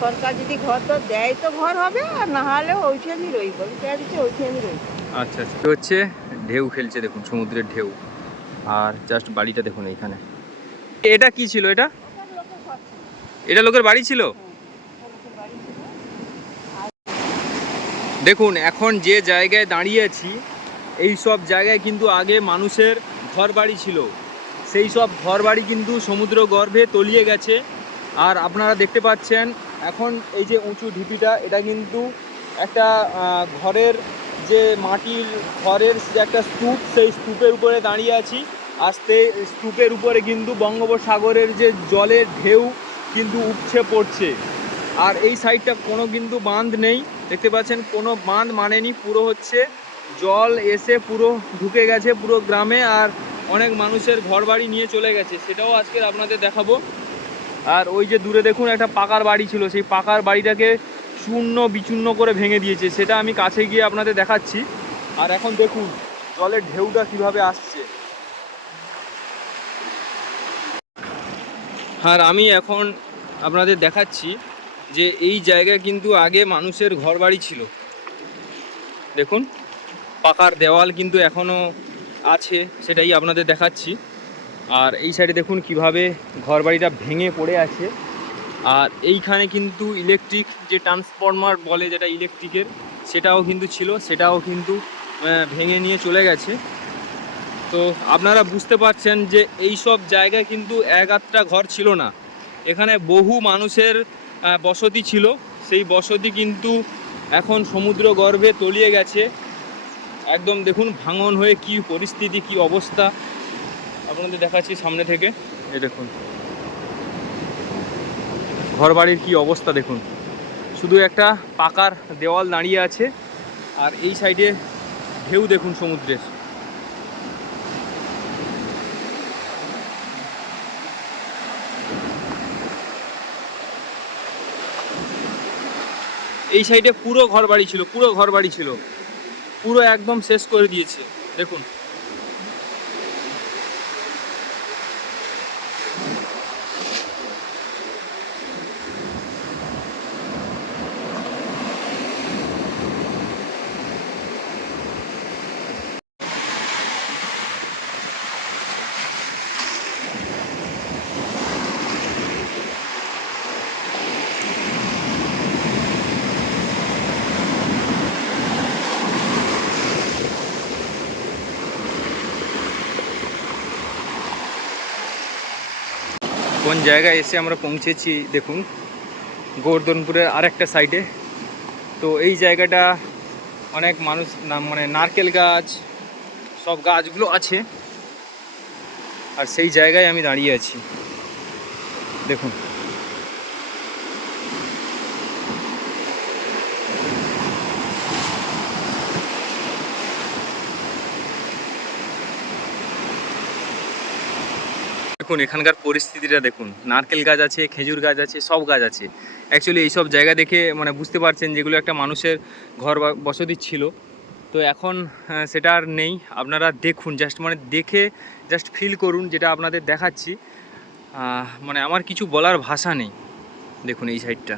সরকার যদি ঘর তো দেয় তো ঘর হবে, আর না হলে ওইটি আমি রইব। রইব। আচ্ছা আচ্ছা। হচ্ছে ঢেউ খেলছে দেখুন, সমুদ্রের ঢেউ। আর জাস্ট বাড়িটা দেখুন এইখানে। এটা কি ছিল এটা? এটা লোকের বাড়ি ছিল? দেখুন, এখন যে জায়গায় দাঁড়িয়ে আছি, এই সব জায়গায় কিন্তু আগে মানুষের ঘর বাড়ি ছিল। সেই সব ঘর বাড়ি কিন্তু সমুদ্র গর্ভে তলিয়ে গেছে। আর আপনারা দেখতে পাচ্ছেন এখন এই যে উঁচু ঢিপিটা, এটা কিন্তু একটা ঘরের যে মাটির ঘরের যে একটা স্তূপ, সেই স্তূপের উপরে দাঁড়িয়ে আছি। আস্তে স্তূপের উপরে কিন্তু বঙ্গোপসাগরের যে জলের ঢেউ কিন্তু উপছে পড়ছে। আর এই সাইডটা কোনো কিন্তু বাঁধ নেই। দেখতে পাচ্ছেন, কোনো বাঁধ মানেনি, পুরো হচ্ছে জল এসে পুরো ঢুকে গেছে পুরো গ্রামে। আর অনেক মানুষের ঘর বাড়ি নিয়ে চলে গেছে। সেটাও আজকের আপনাদের দেখাবো। আর ওই যে দূরে দেখুন একটা পাকার বাড়ি ছিল, সেই পাকার বাড়িটাকে চূর্ণ বিচূর্ণ করে ভেঙে দিয়েছে, সেটা আমি কাছে গিয়ে আপনাদের দেখাচ্ছি। আর এখন দেখুন, জলের ঢেউটা কীভাবে আসছে। আর আমি এখন আপনাদের দেখাচ্ছি যে এই জায়গায় কিন্তু আগে মানুষের ঘর বাড়ি ছিল। দেখুন, পাকার দেওয়াল কিন্তু এখনও আছে, সেটাই আপনাদের দেখাচ্ছি। আর এই সাইডে দেখুন কীভাবে ঘর বাড়িটা ভেঙে পড়ে আছে। আর এইখানে কিন্তু ইলেকট্রিক যে ট্রান্সফর্মার বলে যেটা ইলেকট্রিকের সেটাও কিন্তু ছিল, সেটাও কিন্তু ভেঙে নিয়ে চলে গেছে। তো আপনারা বুঝতে পারছেন যে এই সব জায়গায় কিন্তু এক আধটা ঘর ছিল না। এখানে বহু মানুষের বসতি ছিল। সেই বসতি কিন্তু এখন সমুদ্র গর্ভে তলিয়ে গেছে। একদম দেখুন ভাঙন হয়ে কি পরিস্থিতি, কি অবস্থা। আপনাদের দেখাচ্ছি সামনে থেকে। এই দেখুন। ঘরবাড়ির কি অবস্থা দেখুন। শুধু একটা পাকার দেওয়াল দাঁড়িয়ে আছে, আর এই সাইডে ঢেউ দেখুন সমুদ্রের এই সাইডে পুরো ঘর বাড়ি ছিল, পুরো ঘর বাড়ি ছিল। পুরো একদম শেষ করে দিয়েছে। দেখুন। কোন জায়গায় এসে আমরা পৌঁছেছি, দেখুন, গোবর্ধনপুরের আরেকটা সাইডে তো এই জায়গাটা অনেক মানুষ মানে নারকেল গাছ, সব গাছগুলো আছে। আর সেই জায়গায় আমি দাঁড়িয়ে আছি। দেখুন। দেখুন, এখানকার পরিস্থিতিটা দেখুন। নারকেল গাছ আছে, খেজুর গাছ আছে, সব গাছ আছে। অ্যাকচুয়ালি এইসব জায়গা দেখে মানে বুঝতে পারছেন যেগুলো একটা মানুষের ঘর বসতি ছিল। তো এখন সেটা আর নেই। আপনারা দেখুন জাস্ট মানে দেখে জাস্ট ফিল করুন, যেটা আপনাদের দেখাচ্ছি। মানে আমার কিছু বলার ভাষা নেই। দেখুন, এই সাইডটা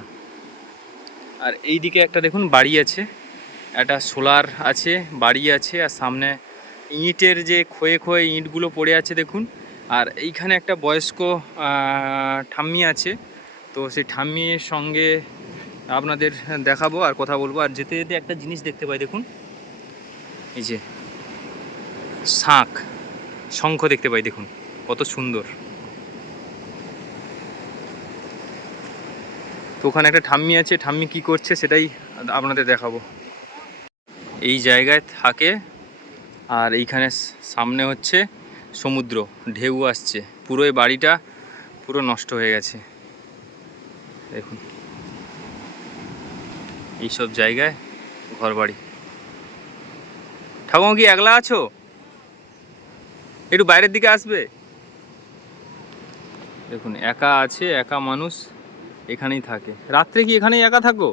আর এই দিকে একটা দেখুন, বাড়ি আছে। একটা সোলার আছে, বাড়ি আছে, আর সামনে ইঁটের যে ক্ষয়ে ক্ষয়ে ইঁটগুলো পড়ে আছে, দেখুন। আর এইখানে একটা বয়স্ক ঠাম্মি আছে। তো সেই ঠাম্মির সঙ্গে আপনাদের দেখাবো আর কথা বলব। আর যেতে যেতে একটা জিনিস দেখতে পাই, দেখুন। এই যে শাঁখ, শঙ্খ দেখতে পাই, দেখুন। কত সুন্দর। তো ওখানে একটা ঠাম্মি আছে। ঠাম্মি কি করছে সেটাই আপনাদের দেখাবো। এই জায়গায় থাকে। আর এইখানে সামনে হচ্ছে সমুদ্র, ঢেউ আসছে। পুরো এই বাড়িটা পুরো নষ্ট হয়ে গেছে। দেখুন। এইসব জায়গায় ঘর বাড়ি ঠাকুমা কি একলা আছো? একটু বাইরের দিকে আসবে? দেখুন, একা আছে, একা মানুষ এখানেই থাকে। রাত্রে কি এখানেই একা থাকো?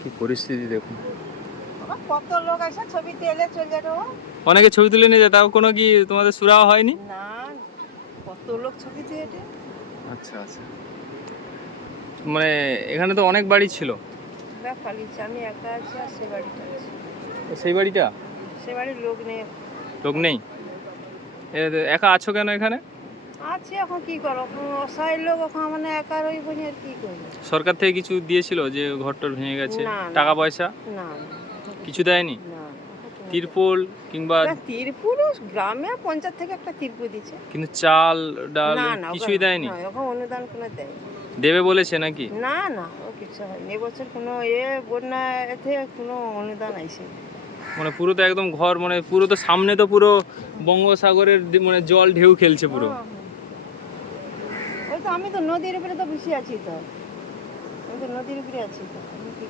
কি পরিস্থিতি দেখুন। কত লোক আছে ছবিতে এলে চলে যাব অনেকে ছবি তুলে নিয়ে যায় তাও কোনো কি তোমাদের সুরাও হয়নি? না কত তোলক ছবি এটা আচ্ছা আচ্ছা। মানে এখানে তো অনেক বাড়ি ছিল। আমি একা আছি আর সে বাড়িটা সেই বাড়িটা? সে বাড়ির লোক নেই। লোক নেই? একা আছো কেন এখানে? আছে এখন কি করো অসহায় লোক এখন মানে একা রইব নি আর কি করব? সরকার থেকে কিছু দিয়েছিল যে ঘরটর ভেঙে গেছে। টাকা পয়সা? না। কিছু দেয়নি? তিরপল কিংবা না, তিরপুর গ্রামে পঞ্চায়েত থেকে একটা তিরপুর দিচ্ছে কিন্তু চাল ডাল কিছুই দেয়নি? ওখানে অনুদান কোনো দেয় দেবে বলেছে নাকি? না না ও কিছু হয়নি। এবছর কোনো এ বন্যা এতে কোনো অনুদান আইসে মানে পুরো তো একদম ঘর মানে পুরো তো সামনে তো পুরো বঙ্গোসাগরের মানে জল ঢেউ খেলছে পুরো। ওই তো আমি তো নদীর উপরে তো বসে আছি তো। আমি তো নদীর উপরে আছি তো?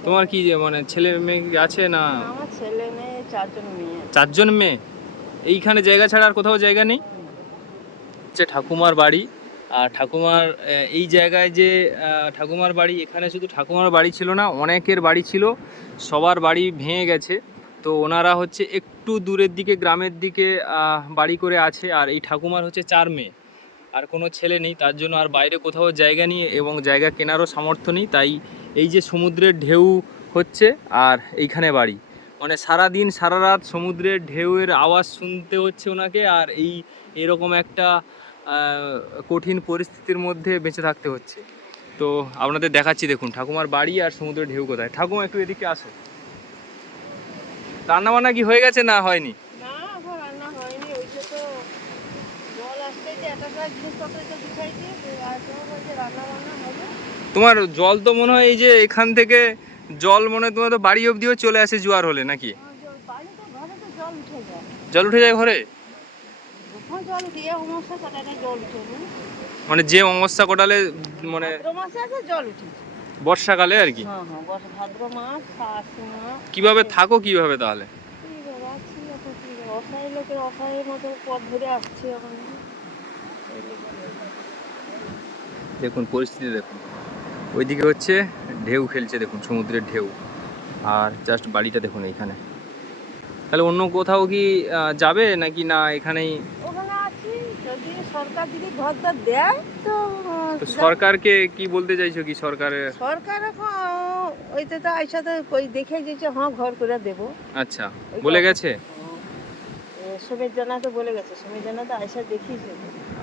তোমার কি যে মানে ছেলে মেয়ে আছে না? আমার ছেলে মেয়ে চারজন মেয়ে চারজন মেয়ে? এইখানে জায়গা ছাড়া আর কোথাও জায়গা নেই? হচ্ছে ঠাকুমার বাড়ি। আর ঠাকুমার এই জায়গায় যে ঠাকুমার বাড়ি এখানে শুধু ঠাকুমার বাড়ি ছিল না অনেকের বাড়ি ছিল। সবার বাড়ি ভেঙে গেছে। তো ওনারা হচ্ছে একটু দূরের দিকে গ্রামের দিকে বাড়ি করে আছে। আর এই ঠাকুমার হচ্ছে চার মেয়ে। আর কোনো ছেলে নেই, তার জন্য আর বাইরে কোথাও জায়গা নিয়ে এবং জায়গা কেনারও সামর্থ্য নেই। তাই এই যে সমুদ্রের ঢেউ হচ্ছে আর এইখানে বাড়ি। মানে সারা দিন সারা রাত সমুদ্রের ঢেউয়ের আওয়াজ শুনতে হচ্ছে ওনাকে আর এই এরকম একটা কঠিন পরিস্থিতির মধ্যে বেঁচে থাকতে হচ্ছে। তো আপনাদের দেখাচ্ছি দেখুন, ঠাকুমার বাড়ি আর সমুদ্রের ঢেউ কোথায়? ঠাকুমা একটু এদিকে আসো। রান্না বান্না কি হয়ে গেছে না হয়নি না এখন রান্না হয়নি ওই যে তো জল আসতে যে একটা একটা জিনিসপত্র তো গুছাই দিয়ে আর তোমার জল তো মনে হয় এই যে এখান থেকে জল মনে হয় তোমার তো বাড়ি অবধিও চলে আসে জোয়ার হলে নাকি? জল উঠে যায় ঘরে? মানে যে অবস্থা কোটালে মানে বর্ষাকালে আর কি? কীভাবে থাকো কীভাবে তাহলে? অসহায় লোকের মতো পথ ধরে আসছে দেখুন পরিস্থিতি দেখুন। ওইদিকে হচ্ছে ঢেউ খেলছে দেখুন সমুদ্রের ঢেউ। আর জাস্ট বাড়িটা দেখুন এইখানে। তাহলে অন্য কোথাও কি যাবে নাকি না এখানেই? সরকার যদি দেয় তো সরকারকে কি বলতে চাইছো কি সরকারের সরকার তো আইসা তো কই দেখে হ্যাঁ ঘর করে দেবো। আচ্ছা বলে গেছে? জানা তো বলে গেছে জানা তো আইসা দেখিয়েছে।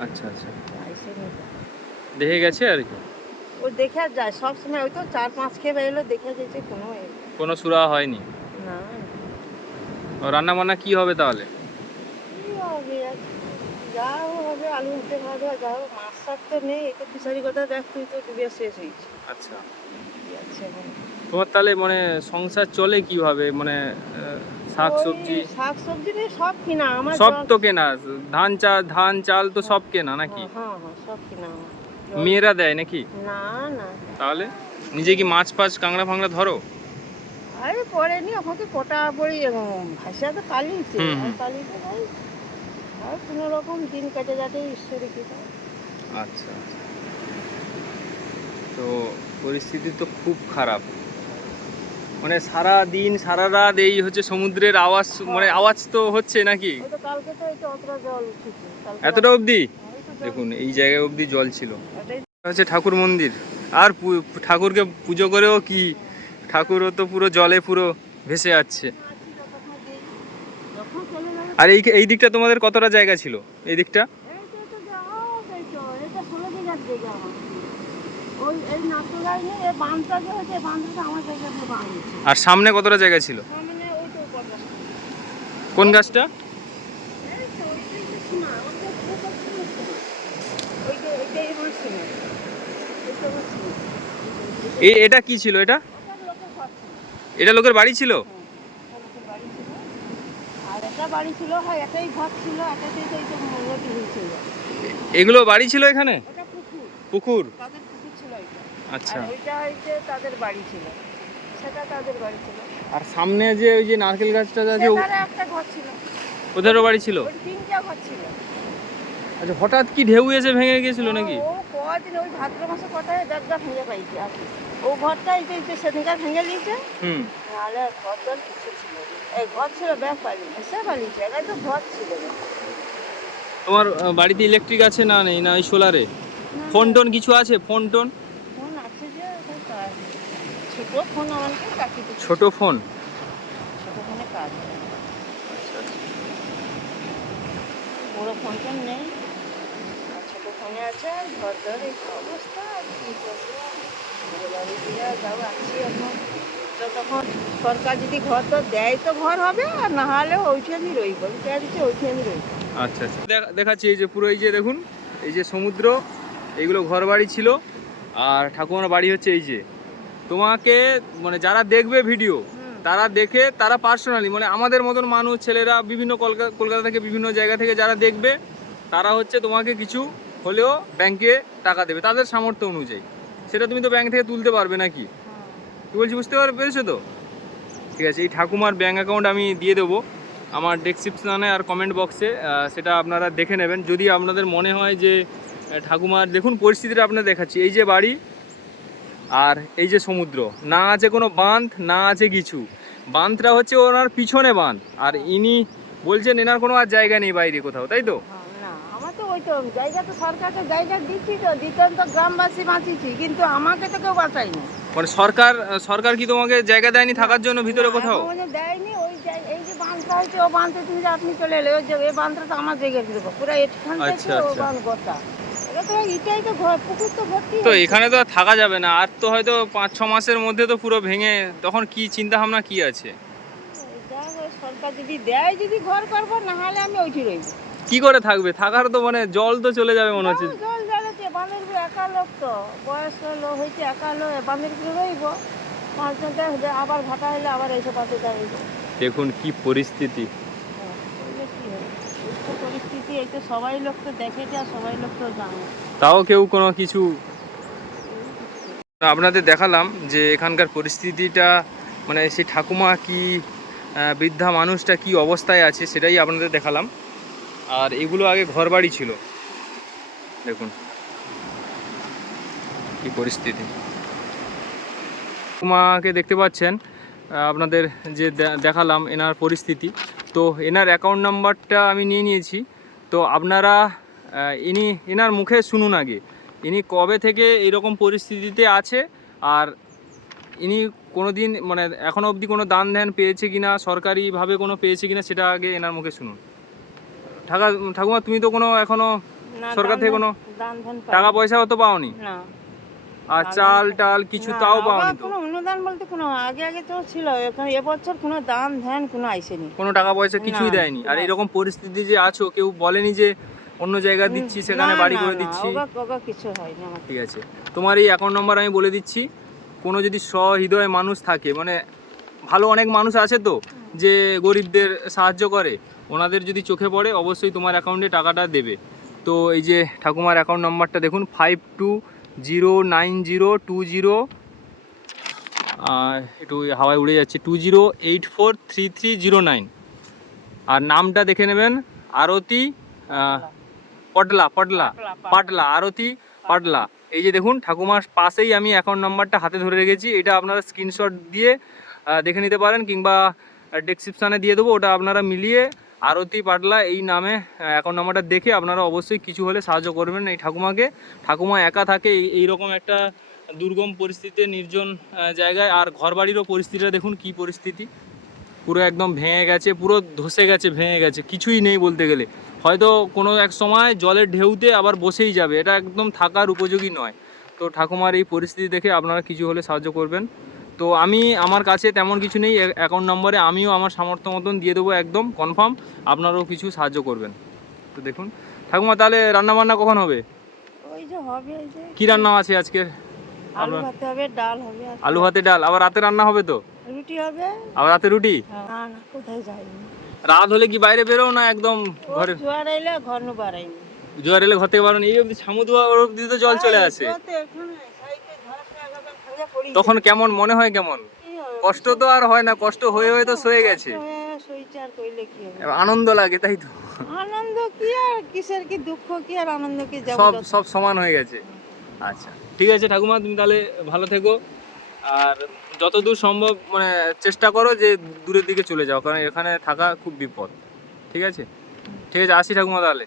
আচ্ছা আচ্ছা। আইসা দেখে গেছে আর কি? ও দেখে আর যায় সব সময় ওই তো চার পাঁচ খেয়ে বেরোলো দেখে গেছে কোনো কোনো সুরা হয়নি? না। রান্না বান্না কি হবে তাহলে? কি হবে আর? যা হবে আলু হবে আর যা হবে মাছ শাক তো নেই এই তো ফিসারি কথা দেখ তুই তো ডুবে শেষ হয়েছে। আচ্ছা? তোমার তাহলে মানে সংসার চলে কীভাবে? মানে শাক সবজি? শাক সবজি নিয়ে সব কিনা আমার সব তো কেনা ধান চা ধান চাল তো সব কেনা নাকি? হ্যাঁ হ্যাঁ সব কিনা আমার। মেয়েরা দেয় নাকি? না না। তাহলে? নিজে কি মাছ ফাছ কাঁকড়া ফাংড়া ধরো? আরে ওখানে পড়ি ভাষা তো। আর ভাই আর কোনো রকম দিন কেটে যাতে কৃপা। আচ্ছা তো পরিস্থিতি তো খুব খারাপ। মানে সারা দিন সারা রাত এই হচ্ছে সমুদ্রের আওয়াজ মানে আওয়াজ তো হচ্ছে নাকি? এতটা অবধি? দেখুন এই জায়গায় অবধি জল ছিল। হচ্ছে ঠাকুর মন্দির। আর ঠাকুরকে পুজো করেও কি? ঠাকুরও তো পুরো জলে পুরো ভেসে যাচ্ছে। আর এই এই দিকটা তোমাদের কতটা জায়গা ছিল? এই দিকটা? আর সামনে কতটা জায়গা ছিল? কোন এটা ষোলো বিঘার জায়গা আমার ওই এই নাটুরাই নিয়ে এই বাঁধটা যে হচ্ছে এই বাঁধটা আমার জায়গা দিয়ে বাঁধিয়েছে আর সামনে কতটা জায়গা ছিল সামনে ওই তো কথা কোন গাছটা এই তো ওইটাই তো সীমা ওই যে পুকুর ছিল তো। ওই যে ওইটাই আমার সীমা এই তো আমার সীমা এটা কি ছিল এটা? এটা লোকের বাড়ি ছিল? এগুলো বাড়ি ছিল এখানে? পুকুর। আচ্ছা। আর সামনে যে ওই যে নারকেল গাছটা আছে ওদেরও বাড়ি ছিল? আচ্ছা হঠাৎ কি ঢেউ এসে ভেঙে গেছিল নাকি? ভাদ্র মাসে কটায় ভেঙে পাইছে ও ঘরটা এই যে- সেদিনকার ভেঙে হুম। নাহলে ঘর দর কিছু ছিল না। এই ঘর ছিল ব্যাগ পালিয়ে এসে পালিয়েছে এটাই তো ঘর ছিল না। তোমার আহ, বাড়িতে ইলেকট্রিক আছে না নেই? না ওই সোলারে ফোন টোন কিছু আছে? Phone tone? ফোন আছে যে ওটা কাজ ছোট ফোন আমাকে কাটি দিচ্ছে ছোট ফোন? ছোট ফোনে কাজ বড় ফোন টোন নেই। আর ছোট ফোনে আছে আর ঘর ধর এই অবস্থা? আর কি করব? ঘরে যাও আছি এখন। তো তখন সরকার যদি ঘর তো দেয় তো ঘর হবে আর না হলে ওইখানে রইব। দিচ্ছে ওইখানে রইব? আচ্ছা আচ্ছা। দেখ- দেখাচ্ছি এই যে পুরো এই যে দেখুন এই যে সমুদ্র এইগুলো ঘর বাড়ি ছিল। আর ঠাকুমার বাড়ি হচ্ছে এই যে। তোমাকে মানে যারা দেখবে ভিডিও তারা দেখে তারা পার্সোনালি মানে আমাদের মতন মানুষ ছেলেরা বিভিন্ন কলকাতা কলকাতা থেকে বিভিন্ন জায়গা থেকে যারা দেখবে তারা হচ্ছে তোমাকে কিছু হলেও ব্যাংকে টাকা দেবে। তাদের সামর্থ্য অনুযায়ী। সেটা তুমি তো ব্যাংক থেকে তুলতে পারবে নাকি? কি বলছি বুঝতে পার পেরেছ তো? ঠিক আছে এই ঠাকুমার ব্যাঙ্ক অ্যাকাউন্ট আমি দিয়ে দেবো। আমার ডেসক্রিপশানে আর কমেন্ট বক্সে সেটা আপনারা দেখে নেবেন। যদি আপনাদের মনে হয় যে ঠাকুমার দেখুন পরিস্থিতিটা আপনার দেখাচ্ছি। এই যে বাড়ি আর এই যে সমুদ্র না আছে কোনো বাঁধ না আছে কিছু। বাঁধটা হচ্ছে ওনার পিছনে বাঁধ। আর ইনি বলছেন এনার কোনো আর জায়গা নেই বাইরে কোথাও তাই তো? হ্যাঁ, তো জায়গা তো সরকারকে জায়গা দিচ্ছি তো দিতেন তো গ্রামবাসী বাঁচিয়েছি কিন্তু আমাকে তো কেউ বাঁচায়নি। মানে সরকার সরকার কি তোমাকে জায়গা দেয়নি থাকার জন্য ভিতরে কোথাও? এখনও দেয়নি ওই জায়- এই যে বাঁধটা হচ্ছে ও বাঁধতে তুমি যে আপনি চলে এলে ওই যে এই বাঁধটা তো আমার জায়গায় দেবো পুরো এখান আচ্ছা, থেকে ও আচ্ছা। বাঁধ গোটা এটা তো এটাই তো ঘর পুকুর তো ভর্তি তো হয়েছে। এখানে তো আর থাকা যাবে না আর তো হয়তো পাঁচ ছ মাসের মধ্যে তো পুরো ভেঙে তখন কি চিন্তা ভাবনা কি আছে? যাক, ওই সরকার যদি দেয় যদি ঘর করব না হলে আমি ওইটি রইব। কি করে থাকবে? থাকার তো মানে জল তো চলে যাবে মনে হচ্ছে। জল একা লোক তো। লোক হয়েছে একা লোক রইব। আবার ভাটা হলে আবার দাঁড়িয়ে দেখুন কি পরিস্থিতি। হ্যাঁ, পরিস্থিতি এই তো সবাই লোক তো সবাই লোক তো জানে। তাও কেউ কোনো কিছু আপনাদের দেখালাম যে এখানকার পরিস্থিতিটা মানে সেই ঠাকুমা কি বৃদ্ধা মানুষটা কি অবস্থায় আছে সেটাই আপনাদের দেখালাম। আর এগুলো আগে ঘরবাড়ি ছিল। দেখুন। কি পরিস্থিতি। ঠাকুমাকে দেখতে পাচ্ছেন আপনাদের যে দেখালাম এনার পরিস্থিতি। তো এনার অ্যাকাউন্ট নাম্বারটা আমি নিয়ে নিয়েছি। তো আপনারা ইনি, এনার মুখে শুনুন আগে। ইনি কবে থেকে এরকম পরিস্থিতিতে আছে? আর ইনি কোনো দিন মানে এখনও অবধি কোনো দান ধ্যান পেয়েছে কিনা, সরকারিভাবে কোনো পেয়েছে কিনা, সেটা আগে এনার মুখে শুনুন। ঠাকা ঠাকুমা তুমি তো কোনো এখনও সরকার থেকে কোনো টাকা পয়সাও তো পাওনি? না। আর চাল টাল কিছু তাও পাওনি কোনো অনুদান বলতে কোনো আগে আগে তো ছিল এখন এবছর কোনো দান ধ্যান কোনো আইসেনি। কোনো টাকা পয়সা কিছুই দেয়নি? আর এরকম পরিস্থিতি যে আছো কেউ বলেনি যে অন্য জায়গা দিচ্ছি সেখানে বাড়ি করে দিচ্ছি? কিছু হয়নি ঠিক আছে। তোমার এই অ্যাকাউন্ট নাম্বার আমি বলে দিচ্ছি। কোনো যদি সহৃদয় মানুষ থাকে মানে ভালো অনেক মানুষ আছে তো যে গরিবদের সাহায্য করে ওনাদের যদি চোখে পড়ে, অবশ্যই তোমার অ্যাকাউন্টে টাকাটা দেবে। তো এই যে ঠাকুমার অ্যাকাউন্ট নাম্বারটা দেখুন five two zero nine zero two zero একটু হাওয়ায় উড়ে যাচ্ছে two zero eight four three three zero nine আর নামটা দেখে নেবেন, আরতি পটলা পটলা, পাটলা, আরতি, পাটলা। এই যে দেখুন, ঠাকুমার পাশেই আমি অ্যাকাউন্ট নাম্বারটা হাতে ধরে রেখেছি, এটা আপনারা স্ক্রিনশট দিয়ে দেখে নিতে পারেন, কিংবা ডেসক্রিপশানে দিয়ে দেবো, ওটা আপনারা মিলিয়ে আরতি পাটলা এই নামে অ্যাকাউন্ট নাম্বারটা দেখে আপনারা অবশ্যই কিছু হলে সাহায্য করবেন এই ঠাকুমাকে। ঠাকুমা একা থাকে, এই রকম একটা দুর্গম পরিস্থিতিতে, নির্জন জায়গায়। আর ঘরবাড়িরও পরিস্থিতিটা দেখুন কি পরিস্থিতি। পুরো একদম ভেঙে গেছে, পুরো ধসে গেছে, ভেঙে গেছে, কিছুই নেই বলতে গেলে। হয়তো কোনো এক সময় জলের ঢেউতে আবার বসেই যাবে, এটা একদম থাকার উপযোগী নয়। তো ঠাকুমার এই পরিস্থিতি দেখে আপনারা কিছু হলে সাহায্য করবেন। তো আমি আমার কাছে তেমন কিছু নেই অ্যাকাউন্ট নম্বরে আমিও আমার সামর্থ্য মতন দিয়ে দেবো একদম কনফার্ম আপনারাও কিছু সাহায্য করবেন। তো দেখুন ঠাকুমা তাহলে রান্না বান্না কখন হবে? ওই যে হবে কি রান্না আছে আজকের আলু ভাতে হবে ডাল হবে আলু ভাতে ডাল আবার রাতে রান্না হবে তো? রুটি হবে। আবার রাতে রুটি? না না কোথায় যাইনি। রাত হলে কি বাইরে বেরো না একদম ঘরে? জোয়ার আইলে ঘর নু বাড়াইনি। জোয়ার এলে ঘর থেকে এই অবধি সামুদুয়া ওর অবধি তো জল চলে আসে। তখন কেমন মনে হয় কেমন? কষ্ট তো আর হয় না কষ্ট হয়ে হয়ে তো সয়ে গেছে। আনন্দ লাগে তাই তো। আনন্দ কি আর কিসের কি দুঃখ কি আর আনন্দ কি সব সব সমান হয়ে গেছে। আচ্ছা ঠিক আছে ঠাকুমা তুমি তাহলে ভালো থেকো। আর যতদূর সম্ভব মানে চেষ্টা করো যে দূরের দিকে চলে যাও কারণ এখানে থাকা খুব বিপদ। ঠিক আছে? ঠিক আছে আসি ঠাকুমা তাহলে।